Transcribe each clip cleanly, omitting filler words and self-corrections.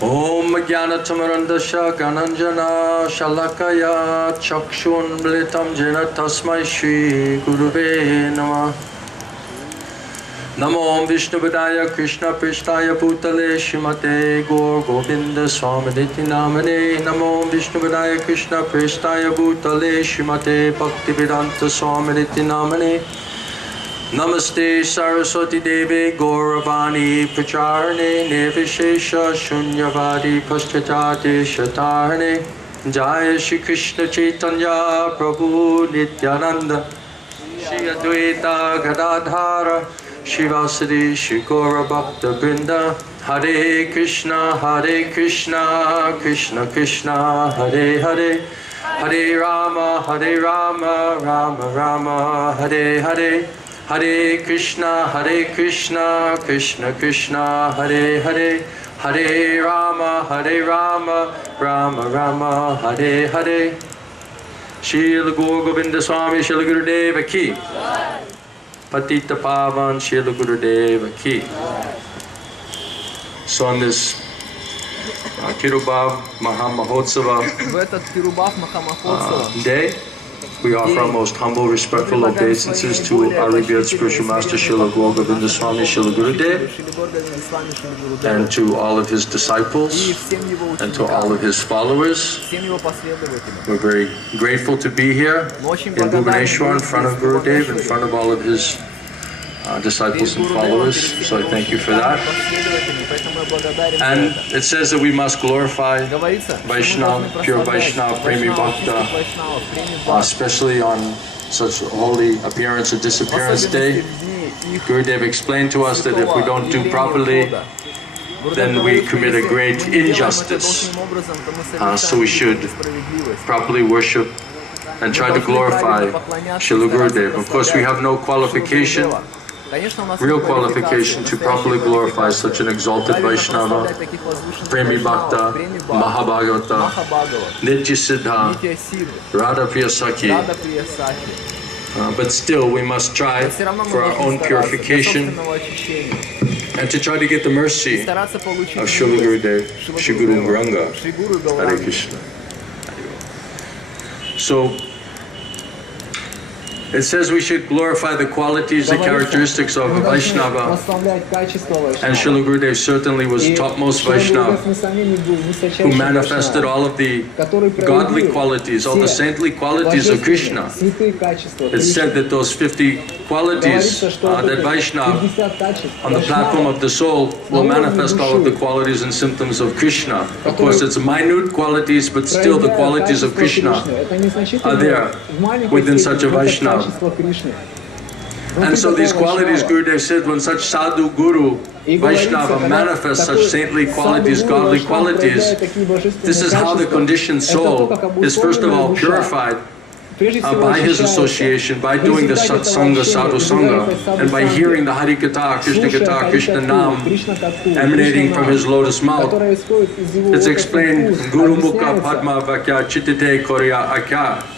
Om Jnanatamarandasya Gananjana Shalakaya Chakshun Blitam Jena Tasmai Shri Guruve Namah. Namo Vishnu Padaya Krishna Prishtaya Bhutale Shrimate Gaur Govinda Swami Niti Namane. Namo Vishnu Padaya Krishna Prishtaya Bhutale Shrimate Bhaktivedanta Swami Niti Namane. Namaste Saraswati Devi Gauravani Pracharne Nirvishesha Shunyavadi Paschatati Shatarne. Jaya Shri Krishna Chaitanya Prabhu Nityananda Shri Advaita Gadadhara Shivasadi Shri Gaura Bhakta Vrinda. Hare Krishna Krishna Krishna Hare Hare, Hare Rama Rama Rama Hare Hare, Hare Krishna Krishna Krishna Hare Hare, Hare Rama Rama Rama Hare Hare. Srila Gaur Govinda Swami Srila Gurudeva Ki. Patita Pavan Srila Gurudeva Ki. So on this Tirobhav Mahamahotsava day, we offer our most humble, respectful obeisances to our revered spiritual master Srila Gaur Govinda Swami Srila Gurudev, and to all of his disciples and to all of his followers. We're very grateful to be here in Bhubaneswar in front of Gurudev, in front of all of his disciples and followers, so I thank you for that. And it says that we must glorify Vaishnava, pure Vaishnava, Premi Bhakta, especially on such a holy appearance or disappearance day. Gurudev explained to us that if we don't do properly, then we commit a great injustice. So we should properly worship and try to glorify Srila Gurudev. Of course, we have no qualification, real qualification to properly glorify such an exalted Vaishnava, Premi Bhakta, Mahabhagavata, Nitya Siddha, Radha Priya Sakhi. But still, we must try for our own purification and to try to get the mercy of Srila Gurudev, Shri Guru Varanga. Hare Krishna. So, it says we should glorify the qualities, the characteristics of a Vaishnava, and Srila Gurudev certainly was topmost Vaishnava, who manifested all of the godly qualities, all the saintly qualities of Krishna. It's said that those 50 qualities that Vaishnava on the platform of the soul will manifest all of the qualities and symptoms of Krishna. Of course, it's minute qualities, but still the qualities of Krishna are there within such a Vaishnava. And so these qualities, Gurudev said, when such sadhu guru, Vaishnava manifests such saintly qualities, godly qualities, this is how the conditioned soul is first of all purified by his association, by doing the satsanga, sadhu sangha, and by hearing the Hari Katha, Krishna Nam emanating from his lotus mouth. It's explained, Guru Mukha Padma Vakya Chittite Korya Akya,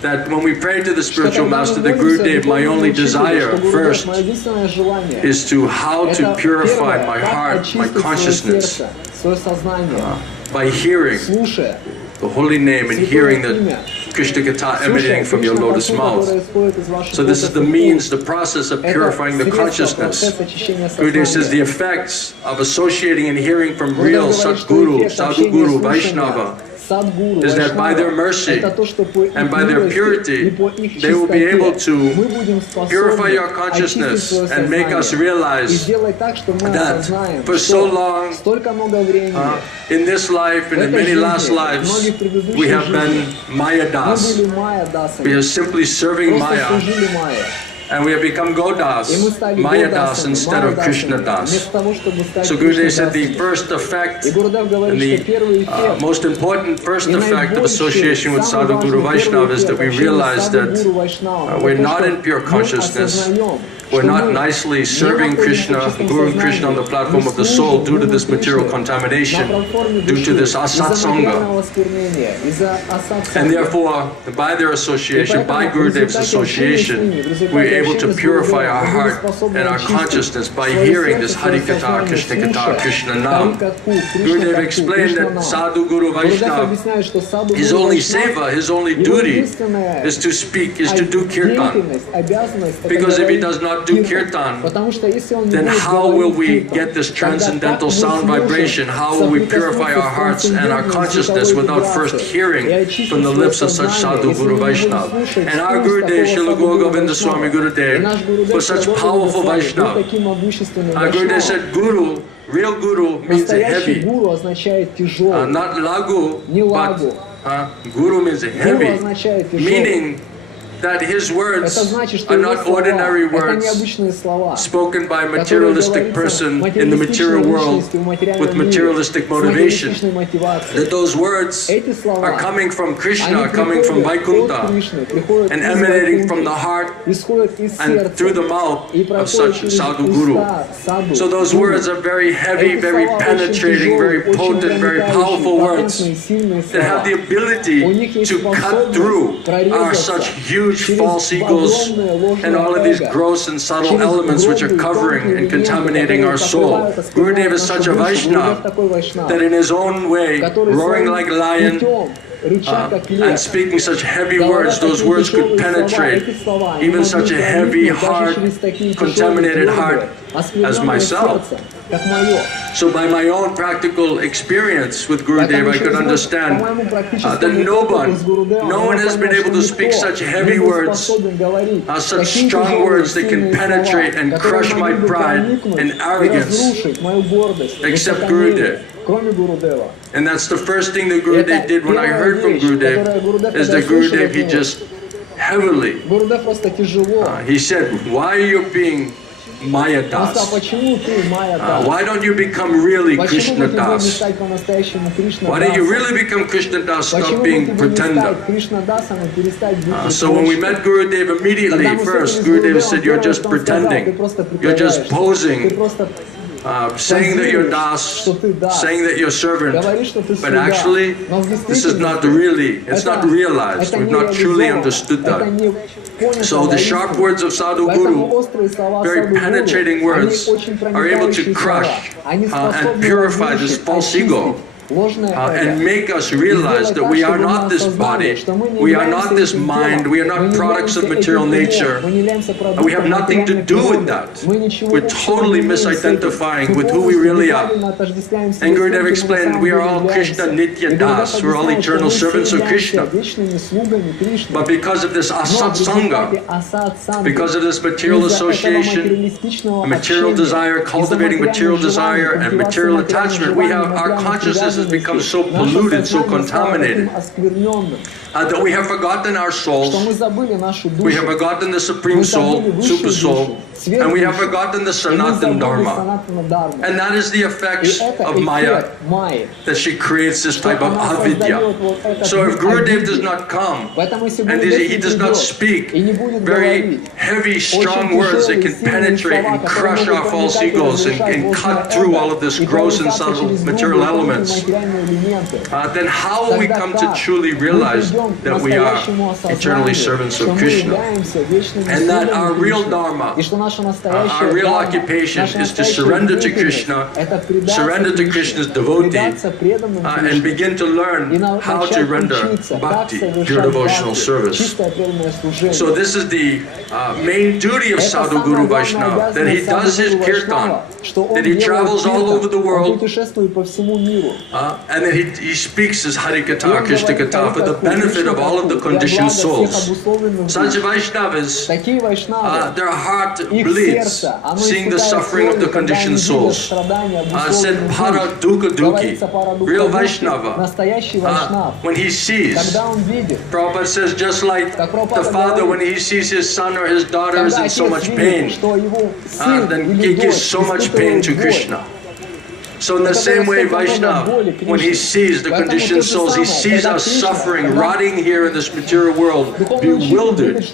that when we pray to the spiritual master, the Gurudev, my only desire first is to how to purify my heart, my consciousness, by hearing the holy name and hearing the Krishna Katha emanating from your lotus mouth. So this is the means, the process of purifying the consciousness. Gurudev says the effects of associating and hearing from real Satguru, Sadhu Guru, Vaishnava, is that by their mercy and by their purity, they will be able to purify your consciousness and make us realize that for so long, in this life and in many last lives, we have been Maya Das. We are simply serving Maya. And we have become Godas, Maya Das instead of Krishna Das. So Gurudev said the first effect and the most important first effect of association with Sadhu Guru Vaishnava is that we realize that we're not in pure consciousness, we're not nicely serving Krishna, Guru and Krishna on the platform of the soul due to this material contamination, due to this asatsanga. And therefore, by their association, by Gurudev's association, we're able to purify our heart and our consciousness by hearing this Hari Katha, Krishna Katha, Krishna Nam. Gurudev explained that Sadhu Guru Vaishnava, his only seva, his only duty is to speak, is to do kirtan. Because if he does not do kirtan, then how will we get this transcendental sound vibration? How will we purify our hearts and our consciousness without first hearing from the lips of such Sadhu Guru Vaishnava? And our Gurudev, Srila Guru Govinda Swami Gurudev, was such powerful Vaishnava. Our Gurudev said, Guru, real Guru means heavy. Not lagu, but Guru means heavy, meaning that his words are not ordinary words spoken by a materialistic person in the material world with materialistic motivation. That those words are coming from Krishna, coming from Vaikuntha, and emanating from the heart and through the mouth of such Sadhu Guru. So those words are very heavy, very penetrating, very potent, very powerful words that have the ability to cut through our such huge false egos and all of these gross and subtle elements which are covering and contaminating our soul. Gurudev is such a Vaishnava that in his own way, roaring like a lion, and speaking such heavy words, those words could penetrate even such a heavy, hard, contaminated heart as myself. So by my own practical experience with Gurudev, I could understand that no one has been able to speak such heavy words, such strong words that can penetrate and crush my pride and arrogance, except Gurudev. And that's the first thing that Gurudev did when I heard from Gurudev, is that Gurudev, he just heavily, he said, why are you being Maya Das? Why don't you become really Krishna Das? Why don't you really become Krishna Das, stop being pretender? So when we met Gurudev immediately, first, Gurudev said, you're just pretending, you're just posing, saying that you're Das, saying that you're servant, but actually, this is not really, it's not realized, we've not truly understood that. So the sharp words of Sadhu Guru, very penetrating words, are able to crush and purify this false ego, and make us realize that we are not this body, we are not this mind, we are not products of material nature, we have nothing to do with that. We're totally misidentifying with who we really are. And Gurudev explained, we are all Krishna Nitya Das, we're all eternal servants of Krishna. But because of this asatsanga, because of this material association, material desire, cultivating material desire and material attachment, we have our consciousness has become so polluted, so contaminated, that we have forgotten our souls, we have forgotten the Supreme Soul, Super Soul, and we have forgotten the Sanatan Dharma. And that is the effects of Maya, that she creates this type of avidya. So if Gurudev does not come, and he does not speak very heavy, strong words that can penetrate and crush our false egos and cut through all of this gross and subtle material elements, then how will we come to truly realize that we are eternally servants of Krishna, and that our real Dharma, our real occupation is to surrender to Krishna, surrender to Krishna's devotee, and begin to learn how to render bhakti, pure devotional service. So this is the main duty of Sadhu Guru Vaishnava, that he does his kirtan, that he travels all over the world, and that he speaks his Hari Katha, Krishna Katha for the benefit of all of the conditioned souls. Such Vaishnavas, their heart bleeds, seeing the suffering of the conditioned souls. Said Para Dukkha Dukhi, real Vaishnava, when he sees, Prabhupada says, just like the father when he sees his son or his daughter is in so much pain, then he gives so much pain to Krishna. So in the same way, Vaishnava, when he sees the conditioned souls, he sees us suffering, rotting here in this material world, bewildered,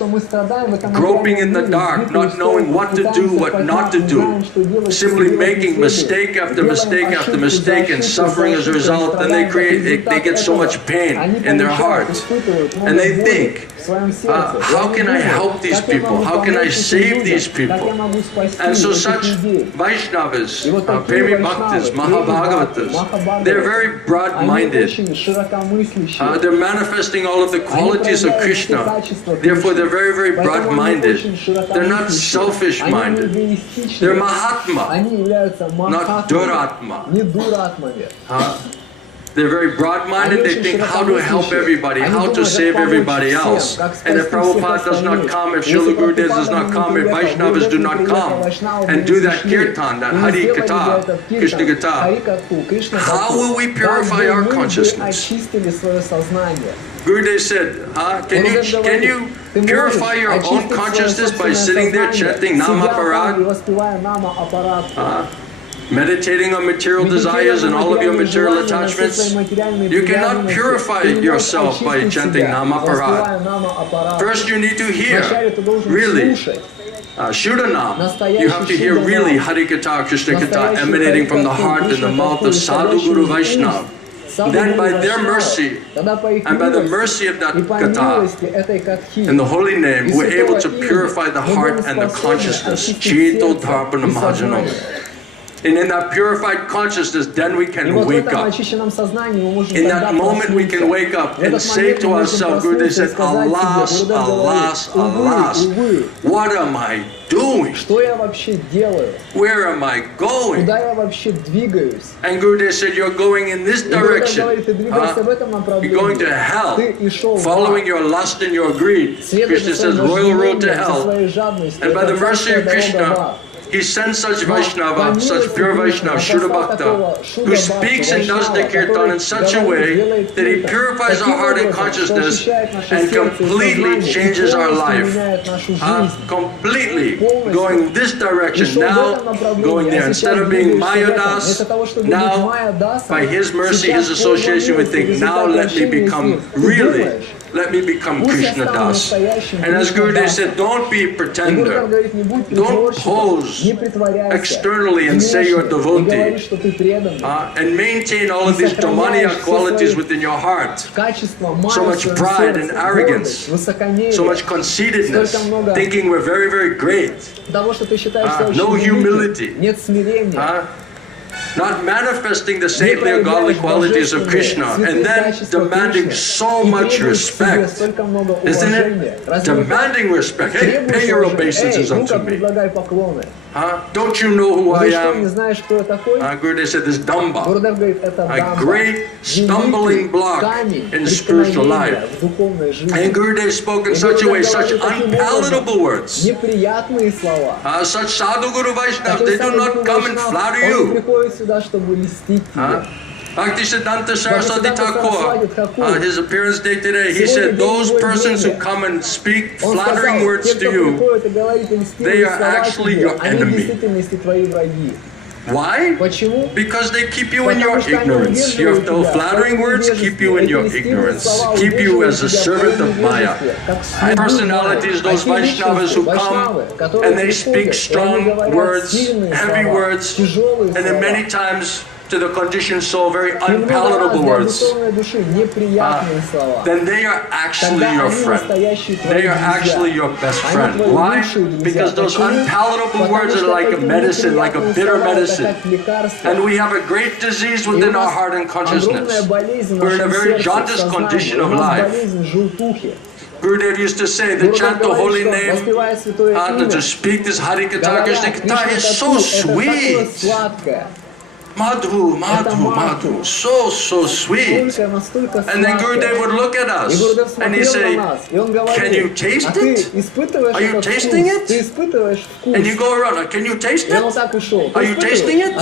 groping in the dark, not knowing what to do, what not to do, simply making mistake after mistake after mistake and suffering as a result, and they get so much pain in their hearts. And they think, how can I help these people? How can I save these people? And so such Vaishnavas, Premi Bhaktas, Mahabhagavatas, they're very broad-minded. They're manifesting all of the qualities of Krishna. Therefore, they're very, very broad-minded. They're not selfish-minded. They're Mahatma, not Duratma. They're very broad-minded, they think how to help everybody, how to save everybody else. And if Prabhupada does not come, if Srila Gurudev does not come, if Vaishnavas do not come and do that kirtan, that Hari Katha, Krishna Katha, how will we purify our consciousness? Gurudev said, can you purify your own consciousness by sitting there chanting Namaparad? Meditating on material desires and all of your material attachments, you cannot purify yourself by chanting Namaparad. First you need to hear, really, Shudanam. You have to hear really Hari Katha, Krishna Katha emanating from the heart and the mouth of Sadhu Guru Vaishnava. Then by their mercy, and by the mercy of that Katha, in the holy name, we're able to purify the heart and the consciousness. Chito Dharpana Mahajanam. And in that purified consciousness, then we can wake up. In that moment we can wake up and say to ourselves, Gurudev said, alas, alas, alas, what am I doing? Where am I going? And Gurudev said, you're going in this direction. You're going to hell, following your lust and your greed. Krishna says, royal road to hell. And by the mercy of Krishna, he sends such Vaishnava, such pure Vaishnava, Shuddha Bhakta, who speaks and does the kirtan in such a way that he purifies our heart and consciousness and completely changes our life. Completely going this direction, now going there. Instead of being Mayadas, now by his mercy, his association, we think, now let me become really. Let me become Krishna Das. And as Gurudev said, don't be a pretender. Don't pose externally and say you're a devotee. And maintain all of these Dhamaniya qualities within your heart. So much pride and arrogance. So much conceitedness. Thinking we're very, very great. No humility. Not manifesting the saintly or godly qualities of Krishna, and then demanding so much respect. Isn't it? Demanding respect. Hey, pay your obeisances unto me. Don't you know who I am? Gurudev said this Damba, a great stumbling block in spiritual life. And Gurudev spoke in such a way, such unpalatable words. Such Sadhu Guru Vaishnavas, they do not come and flatter you. Bhaktisiddhanta Saraswati Thakur, his appearance day today, he said, those persons who come and speak flattering words to you, they are actually your enemy. Why? Because they keep you in your ignorance. Your flattering words keep you in your ignorance, keep you as a servant of Maya. Personalities, those Vaishnavas who come and they speak strong words, heavy words, and then many times to the conditioned soul, very unpalatable words, then they are actually your friend. They are actually your best friend. Why? Because those unpalatable words are like a medicine, like a bitter medicine. And we have a great disease within our heart and consciousness. We're in a very jaundiced condition of life. Gurudev used to say, to chant the holy name, to speak this Hari Katha, Krishna Katha is so sweet. Madhu, Madhu, Madhu, so sweet. And then Gurudev would look at us and he'd say, can you taste it? Are you tasting it? And you go around, can you taste it? Are you tasting it?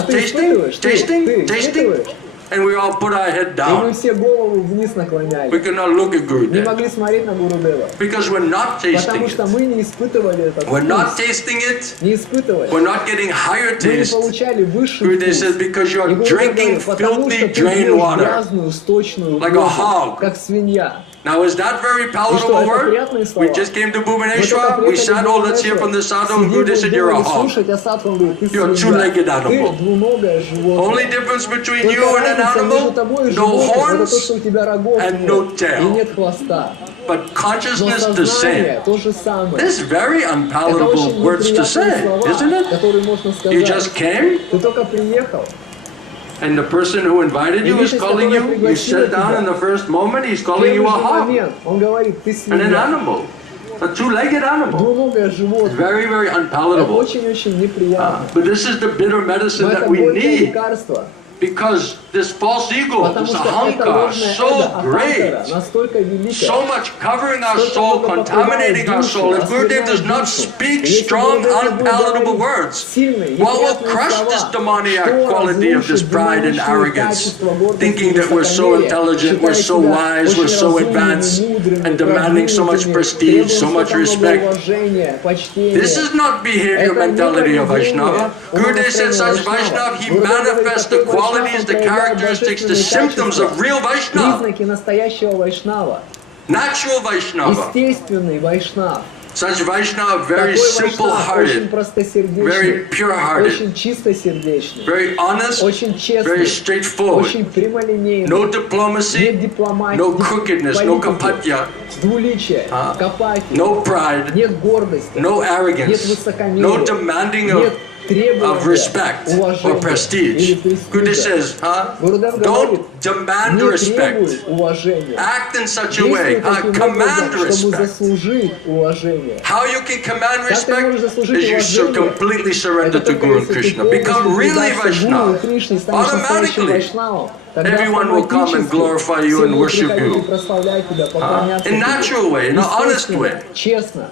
Tasting? And we all put our head И мы down. все голову вниз We наклоняли. could not look at Не Gurudev могли смотреть на Гурудева. because we're not tasting Потому что it. мы не испытывали этот We're not вкус. tasting it. Не испытывали. We're not getting higher Мы не taste. получали высший Gurudev вкус. says because И you're Гурудев drinking говорит, потому filthy что ты drain пьешь water. грязную, сточную Like a воду, hog. как свинья. Now is that very И что, palatable это word? приятные слова? We just came to Мы только Bhubaneswar. We приехали sat, в oh, let's hear Бхубанешвар, from the sadhu. And Gurudev said, сидели, you're a думали, hog. слушать, а садху говорит, ты You're a свинья, two-legged ты animal. двуногое животное. Only difference between Только you and an разница между animal, тобой и no животным, это то, horns, что у тебя рогов and нет, no tail. и нет хвоста. but Но consciousness the сознание same. то же самое. This is very Это unpalatable очень words to неприятные say, слова, isn't it? которые можно You сказать. just came, Ты только приехал, and the person who invited you is calling you. You sit down in the first moment, he's calling you a первый же hog, момент, он говорит, ты and an свинья, animal, a two-legged animal. двуногое животное. Very, very Это unpalatable. очень-очень неприятно. But this is the bitter Но medicine это that we горькое need, лекарство, because this false ego, потому this что это ahankar, ложное so эго great, Аханкара настолько великое, so much covering our soul, contaminating our soul. If Gurudev does not speak strong, unpalatable words, what will crush this demoniac quality of this pride and arrogance, thinking that we're so intelligent, we're so wise, we're so advanced, and demanding so much prestige, so much respect. This is not behavior mentality of Vaishnava. Gurudev said such Vaishnava, he manifests the qualities, the characteristics, the symptoms of real Vaishnava, признаки настоящего вайшнава, natural Vaishnava. естественный вайшнав. Such Vaishnava, very Такой вайшнав очень simple-hearted, простосердечный, very pure-hearted, очень чистосердечный, very honest, очень very честный, straightforward. очень прямолинейный, No нет diplomacy, дипломатии, no crookedness, no kapatya, двуличия, копати, no pride, нет гордости, no нет arrogance, высокомерия, no demanding нет of требования, respect or уважения prestige. или Gurudev престижа. says, Гурудев говорит, don't demand не respect. требуй уважения, Act in such a way, действуй таким command образом, чтобы respect. заслужить уважение. How you can command Как ты можешь respect заслужить is you уважение? completely surrender Это to только Guru and если ты Krishna. полностью Become really предашься Гуру и Vaishnava. Кришне, станешь настоящим Automatically, вайшнавом. Тогда everyone will come and автоматически glorify you все and будут worship приходить и you. прославлять тебя, поклоняться In тебе. natural way, in an honest Естественно, way. честно.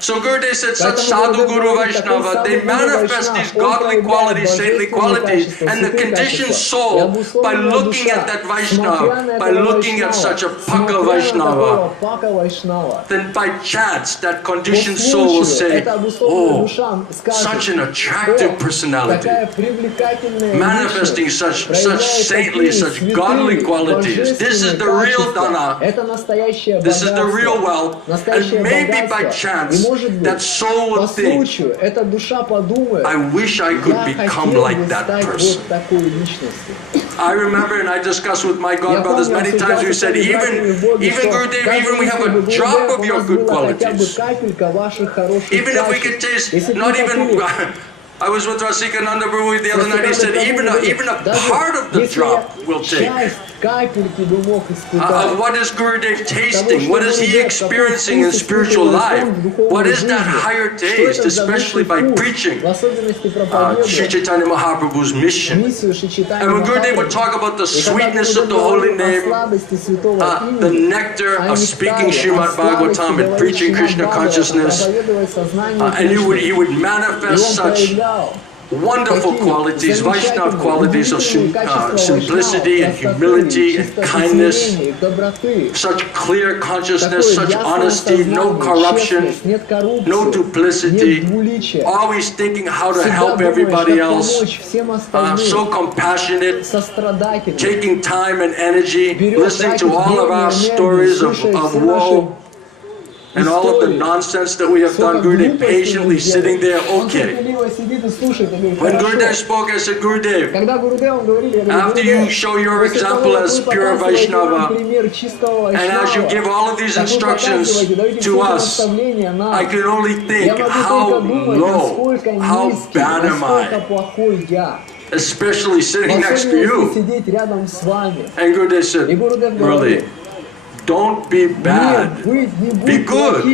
So Gurudev said such Поэтому sadhu Гурудев Guru говорит, такой Vaishnava, they саду Гуру manifest Вайшнав, these он godly проявляет qualities, saintly божественные qualities, качества, and the святые conditioned качества. И soul, by обусловленная looking душа, at that смотря Vaishnava, на by этого looking at Вайшнава, such a смотря Paka на Vaishnava, такого Пака Вайшнава, then by chance that по conditioned soul will случаю say, эта обусловленная oh, душа скажет, such an attractive «О, personality, такая привлекательная manifesting личность, such saintly, such godly qualities. This is the real dana. Это настоящее This is the богатство, real wealth, настоящее and maybe by богатство. chance И может быть, that soul по will think, случаю эта душа подумает, I wish I could я become хотел like бы that стать person. вот такой личностью. I remember, and I discussed with my Я God brothers помню, many times, we said, even Gurudev, even we have a drop of your good qualities. Even if we could taste, not even, I was with Rasikananda Prabhu the other night, he said, even a part of the drop will take. Of what is Gurudev tasting? What is he experiencing in spiritual life? What is that higher taste, especially by preaching Sri Chaitanya Mahaprabhu's mission? And when Gurudev would talk about the sweetness of the holy name, the nectar of speaking Srimad Bhagavatam and preaching Krishna consciousness, and he would manifest such wonderful qualities, Vaishnava qualities of simplicity and humility and kindness, such clear consciousness, such honesty, no corruption, no duplicity, always thinking how to help everybody else, so compassionate, taking time and energy, listening to all of our stories of woe, and all of the nonsense that we have done. Gurudev patiently sitting there, okay. When Gurudev spoke, I said, Gurudev, after you show your example as pure Vaishnava, and as you give all of these instructions to us, I can only think, how low, how bad am I? Especially sitting next to you. And Gurudev said, Murali, don't be bad. Be good.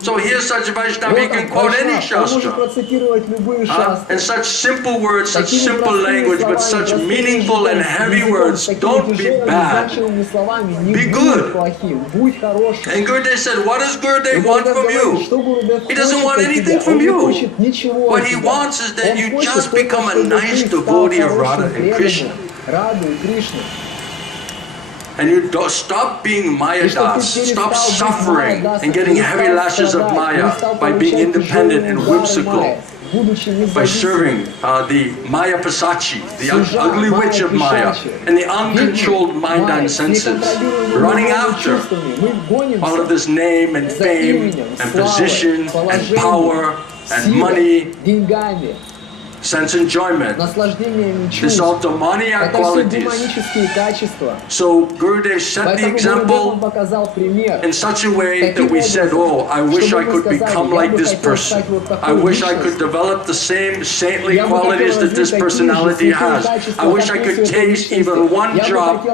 So here's such Vaishnava, he Вот can он, quote any Вайшнав, он может Shastra. процитировать любые шастры. And such simple words, such Такими simple простыми language, but словами, such простыми meaningful and языком, heavy языком, words. такими Don't be тяжелыми, bad. значимыми словами, не Be будь good. плохим, будь хорошим. And Gurudev said, what does И Gurudev want Бога from говорит, you? что Гурудев He doesn't хочет want от anything тебя. from Он не you. хочет ничего What от he тебя. wants is that Он you хочет just только, become a чтобы nice ты стал devotee of Radha хорошим, and Krishna. преданным Раду и Кришне. And you don't stop being Mayadas, stop suffering and getting heavy lashes of Maya by being independent and whimsical, by serving the Maya Pasachi, the ugly witch of Maya, and the uncontrolled mind and senses, running after all of this name and fame and position and power and money, sense enjoyment. This all demoniac Это все qualities. демонические качества. So Gurudev set the Поэтому Гурудев example он показал пример. in such a way that we said, oh, I wish I could become like this person. I wish I could develop the same saintly qualities that this personality has. I wish I could taste even one drop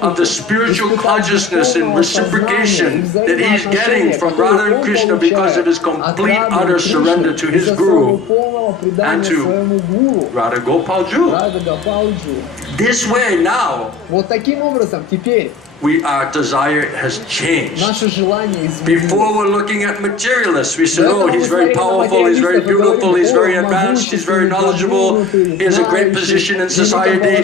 of the spiritual consciousness and reciprocation that he's getting from Radha and Krishna because of his complete utter surrender to his Guru and to Radha Gopal Ju. This way now, Вот таким образом теперь our desire has changed. наше желание Before изменилось. we're looking at materialists, we said, oh, he's very powerful, he's very beautiful, he's very advanced, he's very knowledgeable, he has a great position in society,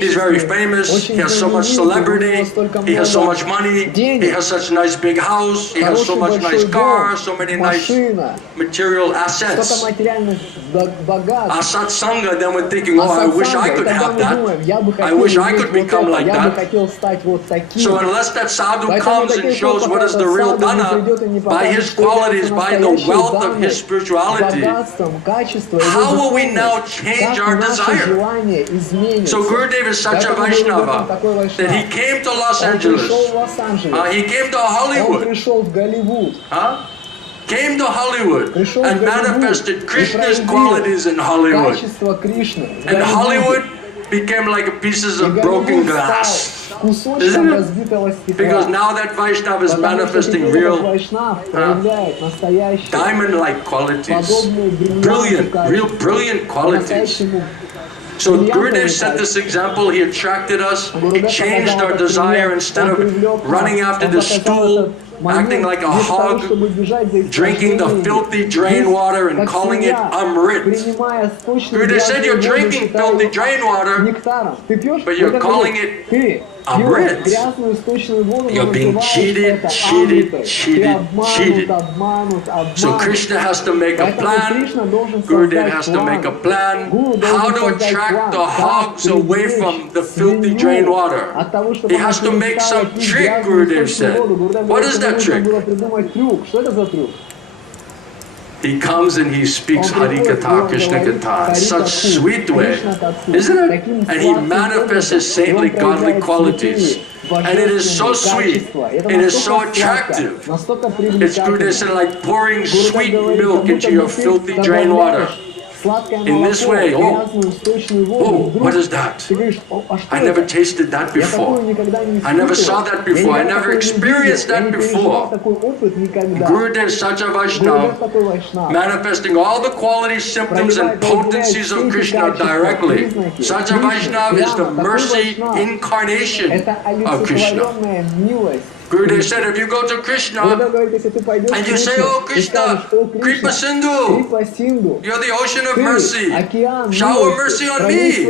he's very famous, he has so much celebrity, he has so much money, he has such a nice big house, he has so much nice cars, so many nice material Что-то assets. материальных богатств. Our satsanga, then we're thinking, oh, I wish I could have that. I wish I could become like Я бы that. хотел стать вот таким. So unless that sadhu comes and shows what is the real dana, by his qualities, by the wealth of his spirituality, how will we now change our desire? So Gurudev is such a Vaishnava that he came to Los Angeles, he came to Hollywood, came to Hollywood and manifested Krishna's qualities in Hollywood. And Hollywood became like pieces of broken glass. Isn't it? Because now that Vaishnava is manifesting real diamond-like qualities, brilliant qualities. So Gurudev set this example, he attracted us, he changed our desire. Instead of running after the stool, acting like a hog, drinking the filthy drain water and calling it Amrit. Gurudev said you're drinking filthy drain water, but you're calling it Amrit. You're being cheated. So Krishna has to make a plan, Gurudev has to make a plan, how to attract the hogs away from the filthy drain water. He has to make some trick, Gurudev said. What is that trick? He comes and he speaks Hari Katha, Krishna Katha in such sweet way, isn't it? And he manifests his saintly, godly qualities. And it is so sweet, it is so attractive. It's Gurudev said like pouring sweet milk into your filthy drain water. In this way, what is that? I never tasted that before. I never saw that before. I never experienced that before. Gurudev Sacha Vaishnava, manifesting all the qualities, symptoms, and potencies of Krishna directly. Sacha Vaishnava is the mercy incarnation of Krishna. Gurudev said, if you go to Krishna and you say, oh Krishna, Kripa Sindhu, you're the ocean of mercy, shower mercy on me.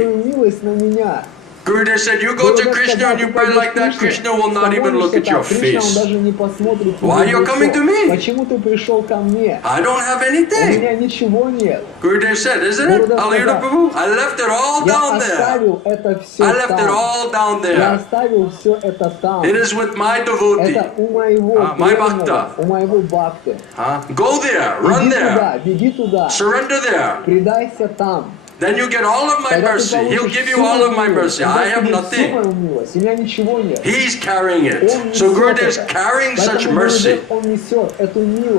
Gurudev said, you go to Krishna and you pray like that, Krishna will not even look at your face. Why are you coming to me? I don't have anything. Gurudev said, isn't it? Aliyuda Prabhu, I left it all down there. I left it all down there. It is with my devotee, my bhakta. Go there, run there, surrender there. Then you get all of my mercy. He'll give you all of my mercy. I have nothing. He's carrying it. So Gurudev is carrying such mercy.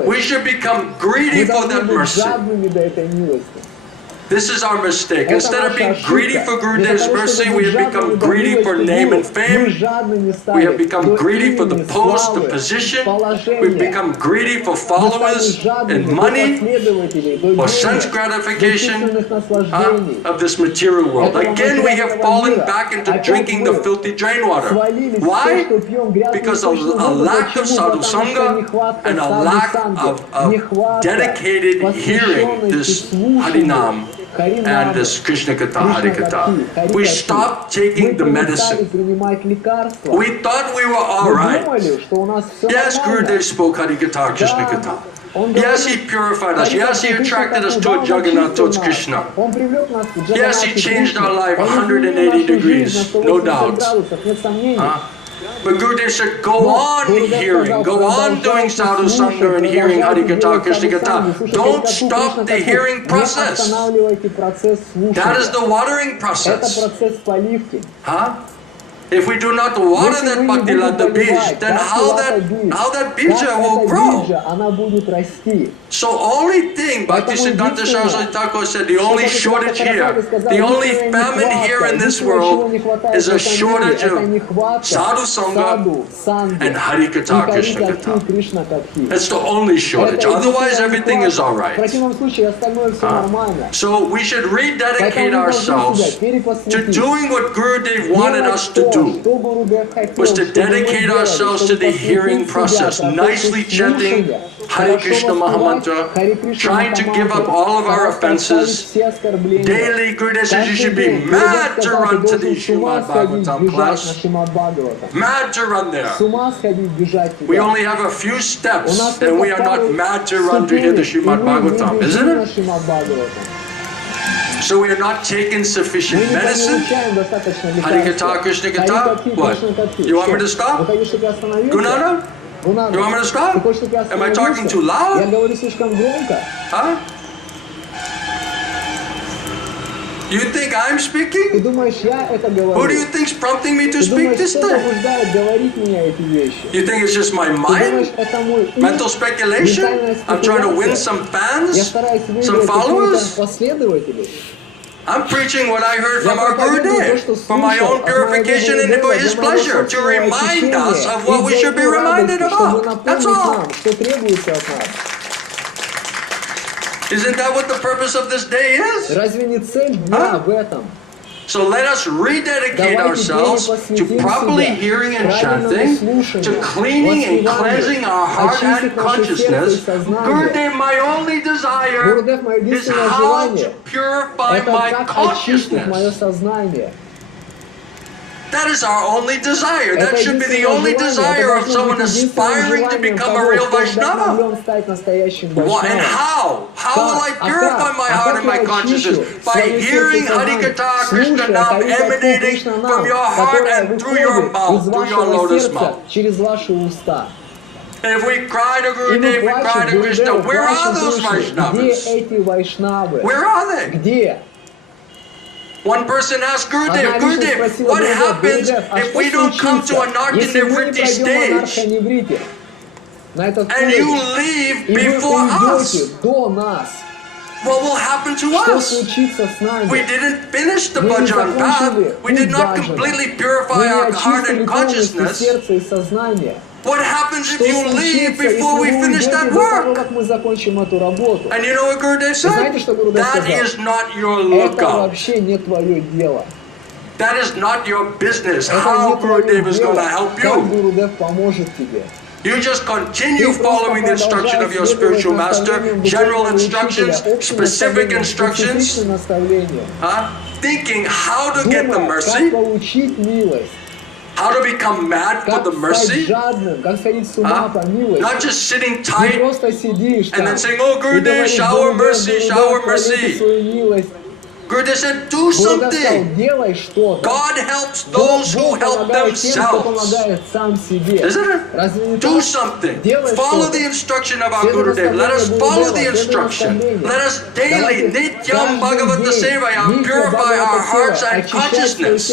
We should become greedy for that mercy. This is our mistake. Это Instead of наша being greedy ошибка. for Guru Вместо Dev's того, mercy, чтобы we быть have become жадными до greedy for милости name and Гуру, мы fame. жадными We стали have become до greedy for the имени, post, the славы, position. положения. We've become greedy for Мы стали followers жадными and до money, последователей, до or денег, sense до gratification чувственных наслаждений. of this material world. Этого Again, we have материального fallen мира. back into Опять drinking the мы filthy drain water. свалились в то, Why? что пьем грязную Because of источную a воду. lack of Почему? sadhu Потому что sangha нехватка and a саду lack санги, of нехватка dedicated hearing this Harinam and this Krishna Katha, Harikatha. We stopped taking the medicine. We thought we were all right. Yes, Gurudev spoke Harikatha, Krishna Katha. Yes, he purified us. Yes, he attracted us to a Jagannath, towards Krishna. Yes, he changed our life 180 degrees, no doubt. But Gurudev said, go on hearing, go on doing sadhu sangha and hearing Harikatha, Krishna Katha. Don't stop the hearing process. That is the watering process. Huh? If we do not water that bhakti ladda bij, then how that bija will grow? So only thing, Bhakti Siddhanta Saraswati Thakur said, the only shortage here, the only famine here in this world is a shortage of sadhu sangha and Harikatha, Krishna Katha. That's the only shortage. Otherwise, everything is all right. So we should rededicate ourselves to doing what Gurudev wanted us to do, was to dedicate ourselves to the hearing process, nicely chanting Hare Krishna Mahamantra, trying to give up all of our offenses. Daily, Gurudev says you should be mad to run to the Srimad Bhagavatam class, mad to run there. We only have a few steps and we are not mad to run to hear the Srimad Bhagavatam, isn't it? So we are not taking sufficient medicine. Harikatha, Krishna Katha. What? You want me to stop? Gunana? You want me to stop? Am I talking too loud? Huh? You think I'm speaking? Who do you think's prompting me to speak this thing? You think it's just my mind? Mental speculation? I'm trying to win some fans? Some followers? I'm preaching what I heard from our Gurudev, for my own purification and for his pleasure, to remind us of what we should be reminded about. That's all. Isn't that what the purpose of this day is? Huh? So let us rededicate ourselves to properly hearing and chanting, to cleaning and cleansing our heart and consciousness. Gurudev, my only desire is how to purify my consciousness. That is our only desire. That should be the only desire of someone aspiring to become a real Vaishnava. What and how? How will I purify my heart and my consciousness? By hearing Harikatha, Krishna Nam emanating from your heart and through your mouth, through your lotus mouth. And if we cry to Gurudev, we cry to Krishna, where are those Vaishnavas? Where are they? One person asked Gurudev, Gurudev, what happens if we don't come to a Nartya Nivritti stage and you leave before us? What will happen to us? We didn't finish the bhajan path. We did not completely purify our heart and consciousness. What happens if you leave before we finish that work? And you know what Gurudev said? That is not your lookout. That is not your business. How Gurudev is going to help you. You just continue following the instruction of your spiritual master, general instructions, specific instructions, thinking how to get the mercy, how to become mad for the mercy, not just sitting tight and then saying, oh Gurudev, shower mercy, shower mercy. Gurudev said, do something. God helps those who help themselves. Isn't it? Do something. Follow the instruction of our Gurudev. Let us follow the instruction. Let us daily, nityam bhagavata sevaya, purify our hearts and consciousness.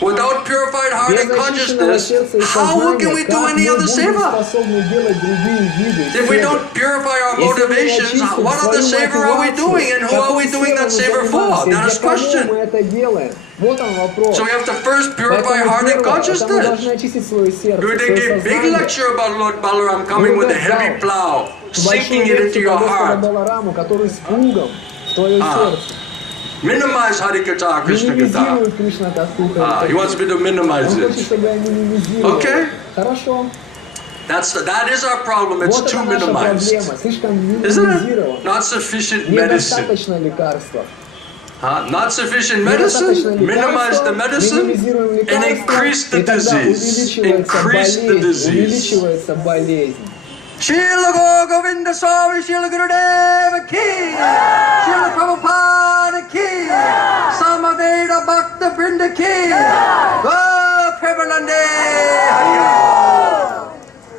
Without purified heart Без and очищенного consciousness, сердца и how can we сознания, do как any мы other будем seva? способны делать другие виды If we севы? don't purify our Если мы не motivations, очистим what other свою savor are we doing, and who are we какой doing that севой savor мы for? занимаемся, That is для кого question. мы это делаем? Вот он вопрос. So we have to first purify Поэтому heart and первое, это мы consciousness. должны очистить свое сердце, We свое gave big сознание. lecture about Lord Balaram coming with a heavy plow, sinking it into your heart. Балараму, который с плугом в твое сердце. Minimize Harikatha, Krishna Katha. Минимизирует Кришна Катху. He wants me to minimize Он хочет, this. чтобы я минимизировал. Okay. Хорошо. That is our problem. It's Вот too это наша minimized. проблема. Слишком Isn't минимизировано. it? Not sufficient medicine. Недостаточно лекарства. Not sufficient medicine. Minimize the medicine and increase the disease. Increase the disease. Увеличивается болезнь. Srila Govinda Swami, Srila Gurudeva Ki, Srila Prabhupada Ki, Samaveda Bhakta Vrinda Ki, Go Prevalande,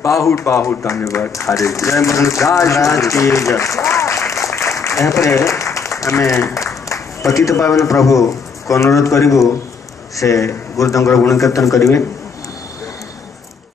Bahut Bahut Dhanyavad, Hare जय महाराज की जय। यहाँ पर आम पतित पावन प्रभु को अनुरोध करूँ से गुरुदेव गुण कीर्तन करेंगे।